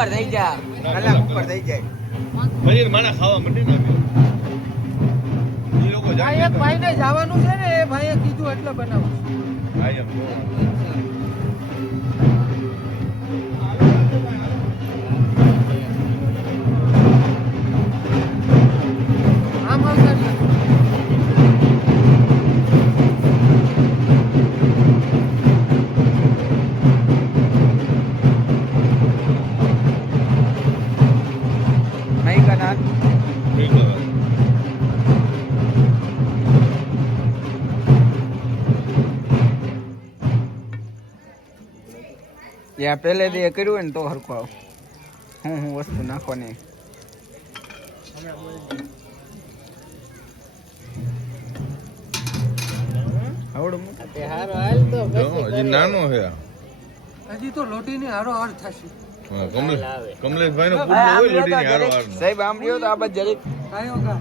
ઉપર થઈ જા કલાક ઉપર થઈ જાય પનીર માણા ખાવા માંડે ને એ લોકો જાય એક ભાઈને જવાનું છે ને એ ભાઈએ કીધું એટલે બનાવું હા એમ આમ આવતા રહ્યા. નહીં કના ઠીક હવે ત્યાં પહેલેથી એ કર્યું હોય ને તો હરખું આવ હું વસ્તુ નાખવાની આવડું હજી નાનો છે હજી તો લોટીની હારો હાર થશે. હા, કમલેશભાઈ નો પુલ્લો હોય લોટીની હારો હારનો. સાહેબ આમ રહ્યો તો આ બાજુ જરીક કાયો કા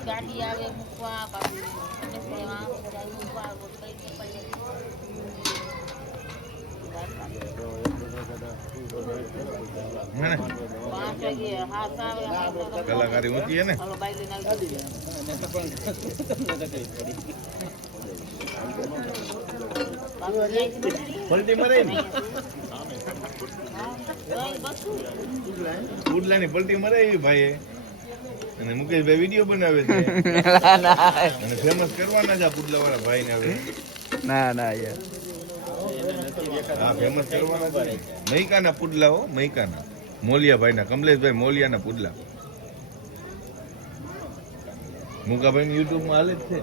ગાડી આવે મૂકવા પાછું કલાકારી ઊંચી છે ને પલટી મરાય ને પુડલાની પલટી મરાય ભાઈ અને મુકેશભાઈ વિડીયો બનાવે છે અને ફેમસ કરવાના જ આ પુડલા વાળા ભાઈ ને હવે ના ના યાર હા ફેમસ કરવાના છે મૈકાના પુડલા હો મૈકાના મોલિયા ભાઈ ના કમલેશભાઈ મોલિયા ના પુડલા મુકાભાઈ યુટ્યુબ માં હાલે જ છે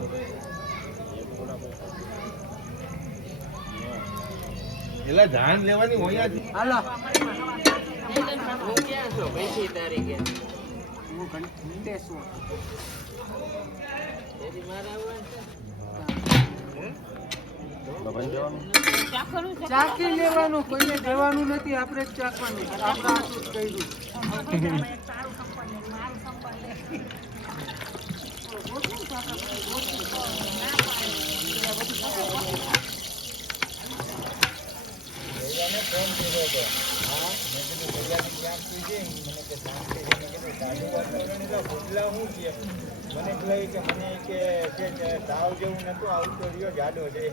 એલા ધાન લેવાની હોય હાલો ચાકી લેવાનું કોઈને દેવાનું નથી આપણે જ ચાકવાનું આપણે આટલું જ કહ્યું મને કે તાવ જેવું નતું આવતો રહ્યો જાડો છે